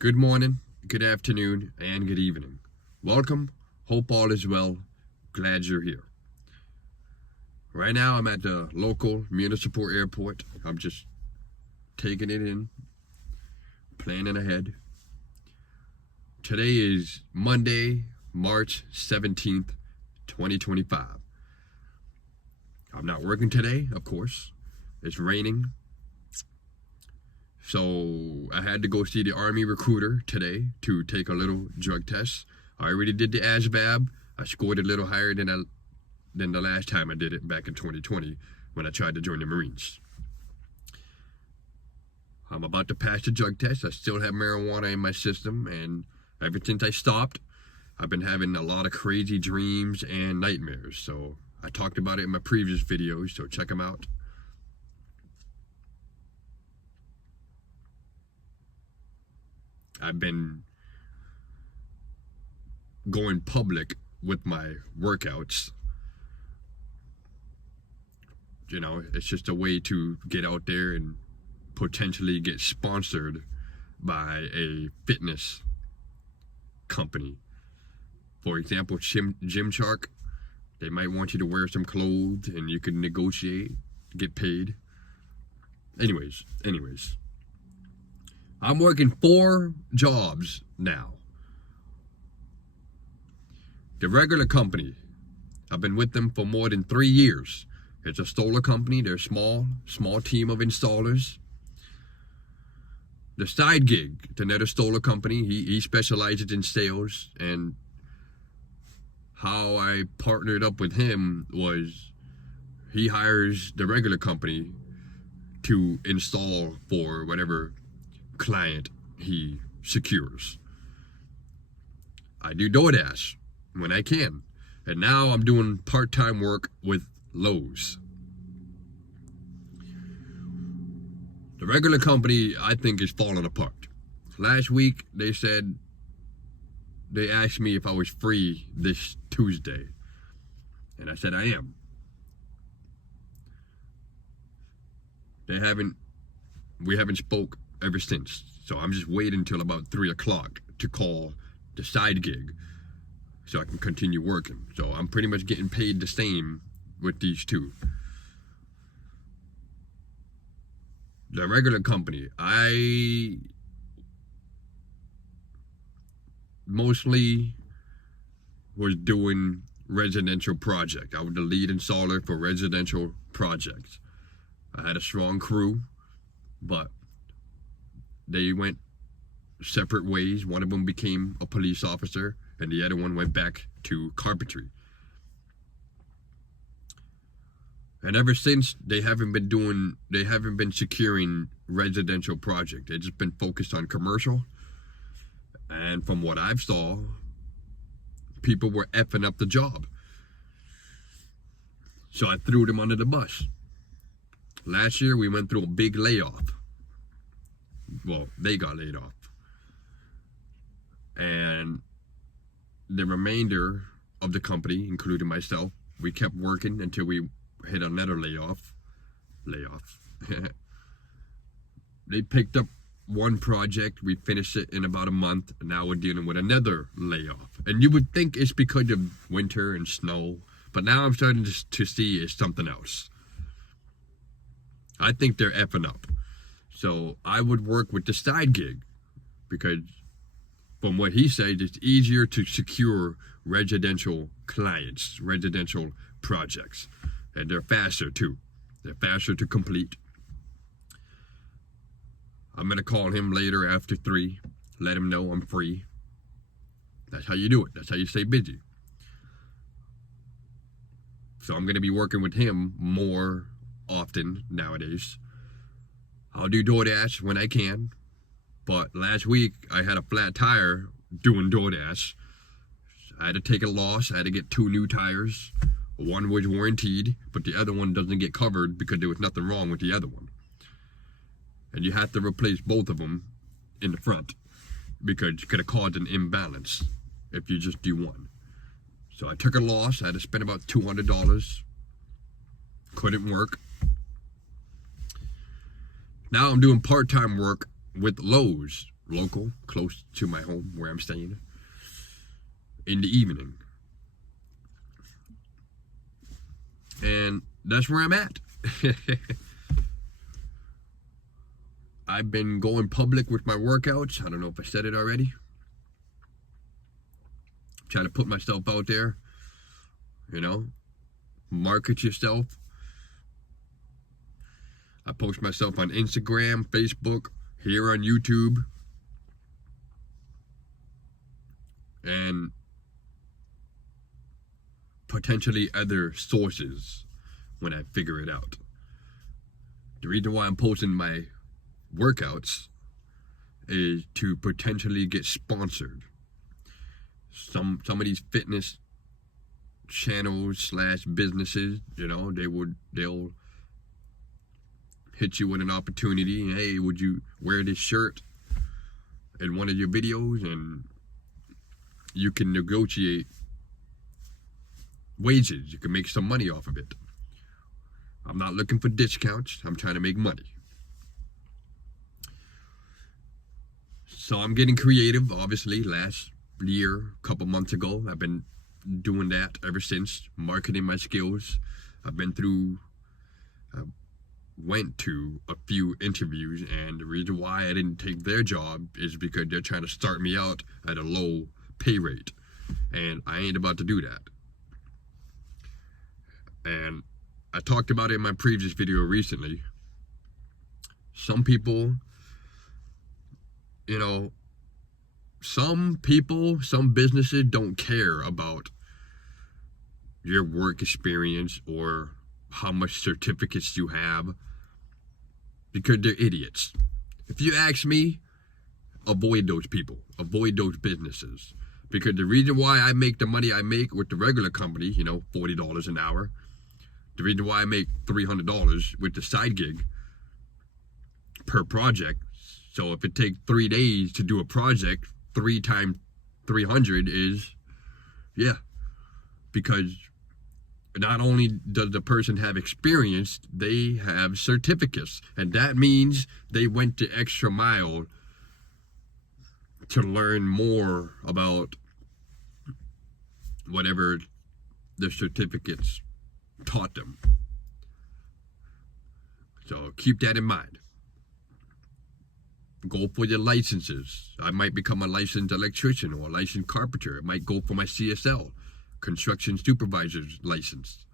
Good morning, good afternoon, and good evening. Welcome. Hope all is well. Glad you're here. Right now, I'm at the local municipal airport. I'm just taking it in, planning ahead. Today is Monday, March 17th, 2025. I'm not working today, of course. It's raining. So I had to go see the Army recruiter today to take a little drug test. I already did the ASVAB. I scored a little higher than the last time I did it back in 2020 when I tried to join the Marines. I'm about to pass the drug test. I still have marijuana in my system, and ever since I stopped, I've been having a lot of crazy dreams and nightmares. So I talked about it in my previous videos, so check them out. I've been going public with my workouts. You know, it's just a way to get out there and potentially get sponsored by a fitness company. For example, Gymshark, they might want you to wear some clothes and you can negotiate, get paid. Anyways. I'm working 4 jobs now. The regular company, I've been with them for more than 3 years. It's a solar company. They're small team of installers. The side gig, the another solar company, he specializes in sales, and how I partnered up with him was he hires the regular company to install for whatever client he secures. I do DoorDash when I can, and now I'm doing part-time work with Lowe's. The regular company, I think, is falling apart. Last week they asked me if I was free this Tuesday, and I said I am. We haven't spoke ever since. So I'm just waiting until about 3 o'clock to call the side gig so I can continue working. So I'm pretty much getting paid the same with these two. The regular company, I mostly was doing residential project. I was the lead installer for residential projects. I had a strong crew, but they went separate ways. One of them became a police officer, and the other one went back to carpentry. And ever since, they haven't been securing residential projects. They've just been focused on commercial. And from what I've saw, people were effing up the job. So I threw them under the bus. Last year, we went through a big layoff. Well, they got laid off. And the remainder of the company, including myself, we kept working until we hit another layoff. They picked up one project, we finished it in about a month, and now we're dealing with another layoff. And you would think it's because of winter and snow, but now I'm starting to see it's something else. I think they're effing up. So I would work with the side gig because from what he said, it's easier to secure residential clients, residential projects. And they're faster too. They're faster to complete. I'm going to call him later after 3, let him know I'm free. That's how you do it. That's how you stay busy. So I'm going to be working with him more often nowadays. I'll do DoorDash when I can, but last week I had a flat tire doing DoorDash. I had to take a loss. I had to get 2 new tires. One was warranted, but the other one doesn't get covered because there was nothing wrong with the other one. And you have to replace both of them in the front because you could have caused an imbalance if you just do one. So I took a loss. I had to spend about $200. Couldn't work. Now I'm doing part-time work with Lowe's local, close to my home where I'm staying, in the evening. And that's where I'm at. I've been going public with my workouts. I don't know if I said it already. Trying to put myself out there, you know, market yourself. I post myself on Instagram, Facebook, here on YouTube, and potentially other sources when I figure it out. The reason why I'm posting my workouts is to potentially get sponsored. Some of these fitness channels / businesses, you know, they'll hit you with an opportunity. Hey, would you wear this shirt in one of your videos? And you can negotiate wages. You can make some money off of it. I'm not looking for discounts. I'm trying to make money. So I'm getting creative, obviously. Last year, a couple months ago, I've been doing that ever since, marketing my skills. I've been through, went to a few interviews, and the reason why I didn't take their job is because they're trying to start me out at a low pay rate, and I ain't about to do that. And I talked about it in my previous video recently. Some people, you know, some businesses don't care about your work experience or how much certificates you have, because they're idiots. If you ask me, avoid those people, avoid those businesses, because the reason why I make the money I make with the regular company, you know, $40 an hour, the reason why I make $300 with the side gig per project. So if it takes 3 days to do a project, 3 times 300 is, yeah, because not only does the person have experience, they have certificates, and that means they went the extra mile to learn more about whatever the certificates taught them. So keep that in mind. Go for your licenses. I might become a licensed electrician or a licensed carpenter. I might go for my CSL, construction supervisor's license.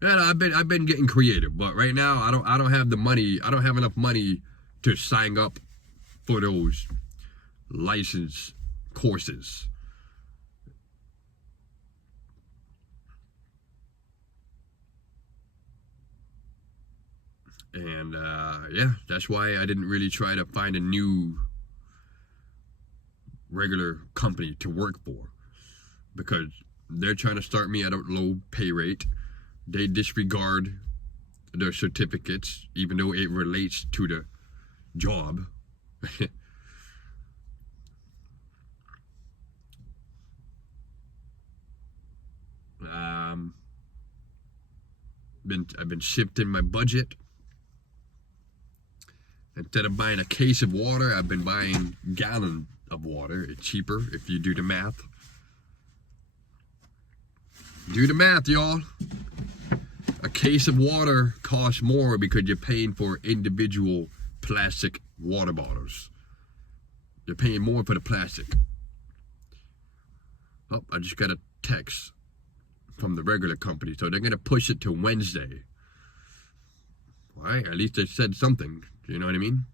And I've been getting creative, but right now I don't have the money. I don't have enough money to sign up for those license courses. And yeah, that's why I didn't really try to find a new regular company to work for, because they're trying to start me at a low pay rate. They disregard their certificates, even though it relates to the job. I've been shifting my budget. Instead of buying a case of water, I've been buying a gallon of water. It's cheaper if you do the math. Do the math, y'all. A case of water costs more because you're paying for individual plastic water bottles. You're paying more for the plastic. Oh, I just got a text from the regular company, so they're going to push it to Wednesday. Why? At least they said something. You know what I mean?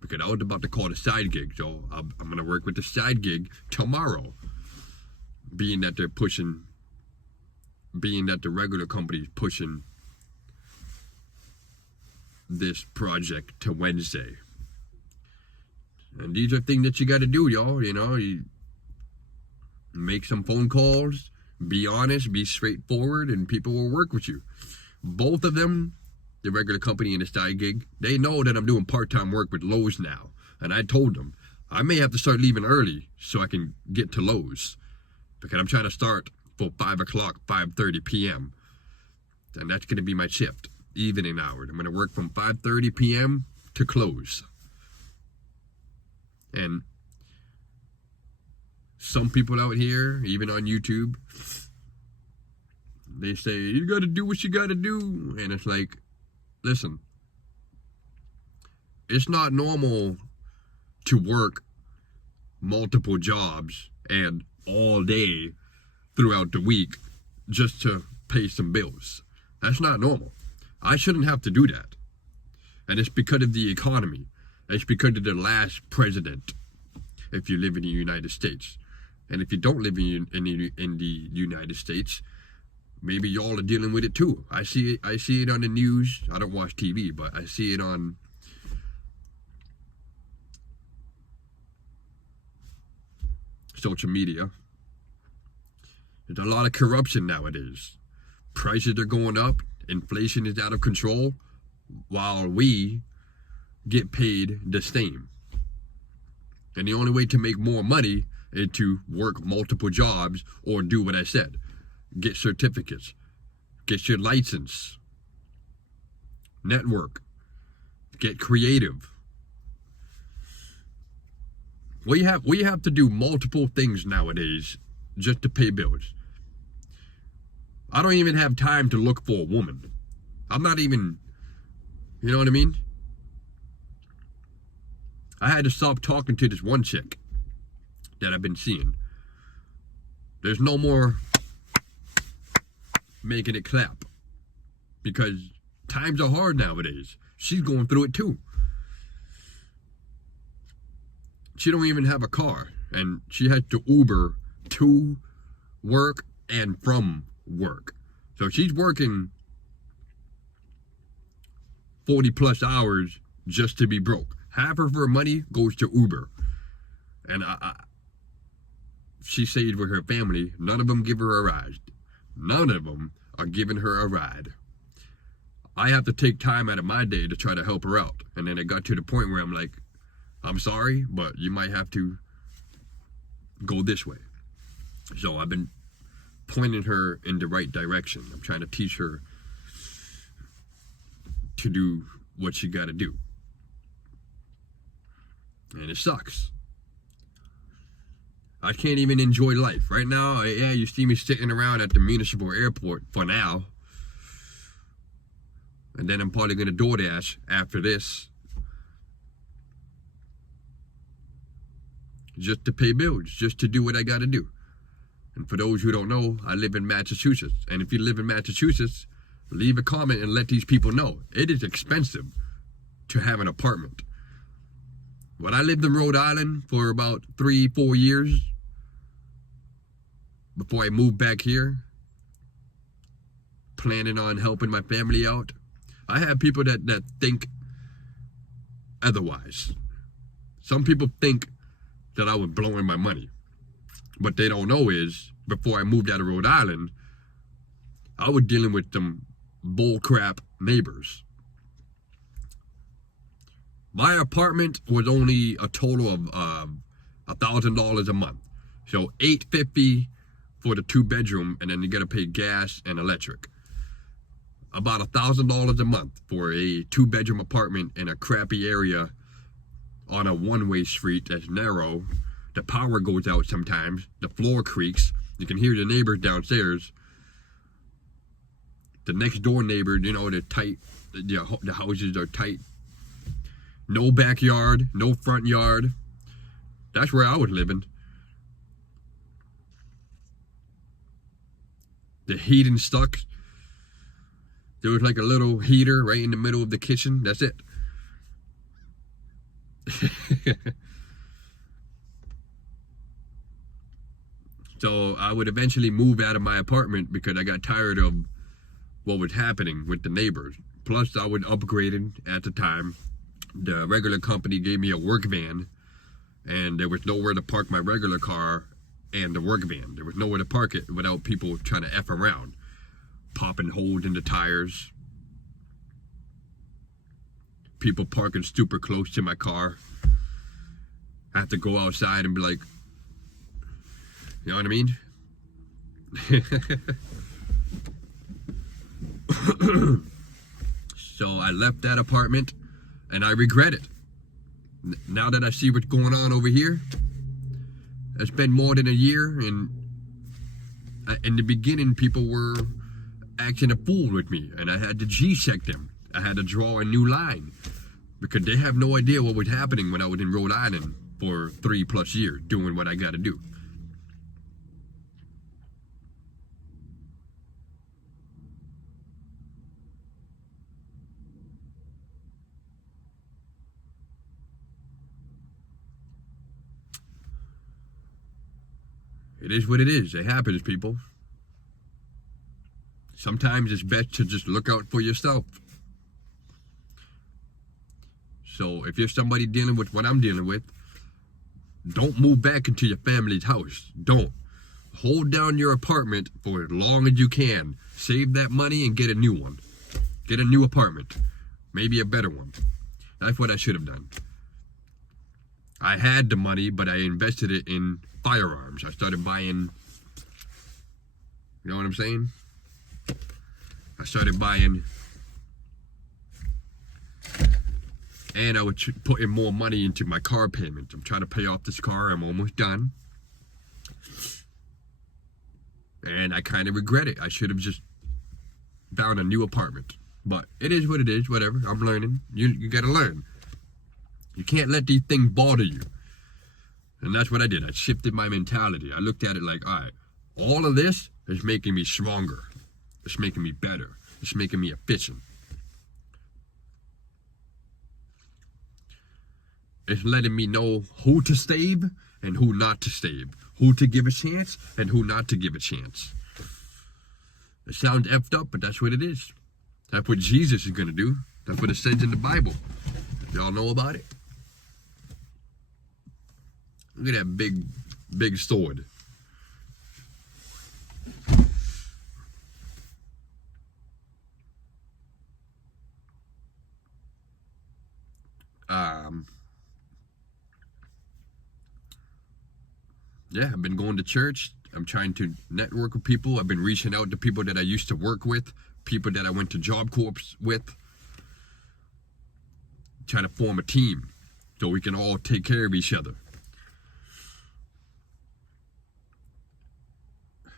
Because I was about to call the side gig, so I'm going to work with the side gig tomorrow. Being that the regular company is pushing this project to Wednesday. And these are things that you got to do, y'all. You know, you make some phone calls, be honest, be straightforward, and people will work with you. Both of them, the regular company and the side gig, they know that I'm doing part-time work with Lowe's now. And I told them, I may have to start leaving early so I can get to Lowe's, because I'm trying to start for 5 o'clock, 5:30 p.m. And that's going to be my shift. evening hours. I'm going to work from 5:30 p.m. to close. And some people out here, even on YouTube, they say, you got to do what you got to do. And it's like, listen, it's not normal to work multiple jobs and all day throughout the week just to pay some bills. That's not normal. I shouldn't have to do that. And it's because of the economy. It's because of the last president, if you live in the United States. And if you don't live in the United States, maybe y'all are dealing with it too. I see it on the news. I don't watch TV, but I see it on social media. There's a lot of corruption nowadays. Prices are going up. Inflation is out of control, while we get paid the same. And the only way to make more money is to work multiple jobs or do what I said. Get certificates. Get your license. Network. Get creative. We have to do multiple things nowadays just to pay bills. I don't even have time to look for a woman. I'm not even, you know what I mean? I had to stop talking to this one chick that I've been seeing. There's no more making it clap, because times are hard nowadays. She's going through it too. She don't even have a car, and she has to Uber to work and from work. So she's working 40 plus hours just to be broke. Half of her money goes to Uber. And she stayed with her family. None of them give her a ride. None of them are giving her a ride. I have to take time out of my day to try to help her out. And then it got to the point where I'm like, I'm sorry, but you might have to go this way. So I've been pointing her in the right direction. I'm trying to teach her to do what she got to do. And it sucks. I can't even enjoy life. Right now, yeah, you see me sitting around at the municipal airport for now. And then I'm probably going to DoorDash after this. Just to pay bills, just to do what I got to do. And for those who don't know, I live in Massachusetts. And if you live in Massachusetts, leave a comment and let these people know. It is expensive to have an apartment. When I lived in Rhode Island for about 3-4 years, before I moved back here, planning on helping my family out, I have people that think otherwise. Some people think that I was blowing my money. What they don't know is, before I moved out of Rhode Island, I was dealing with some bullcrap neighbors. My apartment was only a total of $1,000 a month. So $850 for the 2-bedroom, and then you gotta pay gas and electric. About $1,000 a month for a 2-bedroom apartment in a crappy area on a one-way street that's narrow. The power goes out sometimes. The floor creaks. You can hear the neighbors downstairs. The next door neighbor, you know, they're tight. The houses are tight. No backyard, no front yard. That's where I was living. The heating stuck. There was like a little heater right in the middle of the kitchen. That's it. So I would eventually move out of my apartment because I got tired of what was happening with the neighbors. Plus, I was upgrading at the time. The regular company gave me a work van, and there was nowhere to park my regular car and the work van. There was nowhere to park it without people trying to F around, popping holes in the tires, people parking super close to my car. I have to go outside and be like, you know what I mean? So I left that apartment, and I regret it. Now that I see what's going on over here, it's been more than a year, and in the beginning, people were acting a fool with me, and I had to G-check them. I had to draw a new line, because they have no idea what was happening when I was in Rhode Island for 3+ years doing what I got to do. It is what it is. It happens, people. Sometimes it's best to just look out for yourself. So if you're somebody dealing with what I'm dealing with, don't move back into your family's house. Don't. Hold down your apartment for as long as you can. Save that money and get a new one. Get a new apartment. Maybe a better one. That's what I should have done. I had the money, but I invested it in firearms. I started buying, you know what I'm saying? I started buying, and I was putting more money into my car payment. I'm trying to pay off this car. I'm almost done. And I kind of regret it. I should have just found a new apartment. But it is what it is, whatever. I'm learning. You gotta learn. You can't let these things bother you. And that's what I did. I shifted my mentality. I looked at it like, all right, all of this is making me stronger. It's making me better. It's making me efficient. It's letting me know who to save and who not to save. Who to give a chance and who not to give a chance. It sounds effed up, but that's what it is. That's what Jesus is going to do. That's what it says in the Bible. Y'all know about it? Look at that big sword. Yeah, I've been going to church. I'm trying to network with people. I've been reaching out to people that I used to work with, people that I went to Job Corps with. Trying to form a team so we can all take care of each other.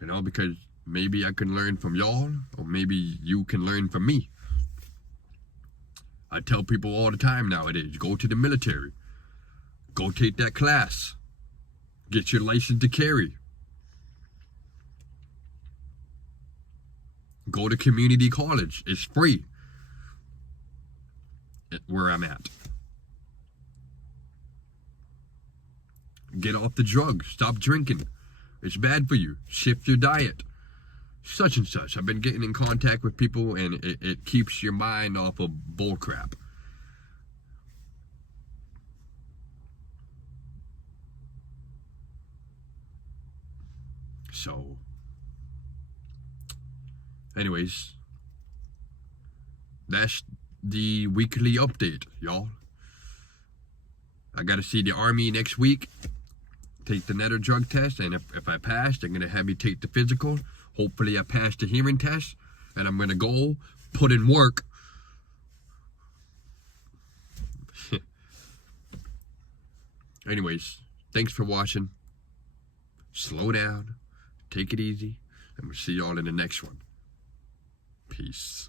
You know, because maybe I can learn from y'all, or maybe you can learn from me. I tell people all the time nowadays, go to the military. Go take that class. Get your license to carry. Go to community college. It's free. Where I'm at. Get off the drugs. Stop drinking. It's bad for you. Shift your diet. Such and such. I've been getting in contact with people, and it keeps your mind off of bullcrap. So, anyways, that's the weekly update, y'all. I gotta see the Army next week, take the Netter drug test, and if I pass, they're gonna have me take the physical. Hopefully I pass the hearing test, and I'm gonna go put in work. Anyways, thanks for watching. Slow down, take it easy, and we'll see y'all in the next one. Peace.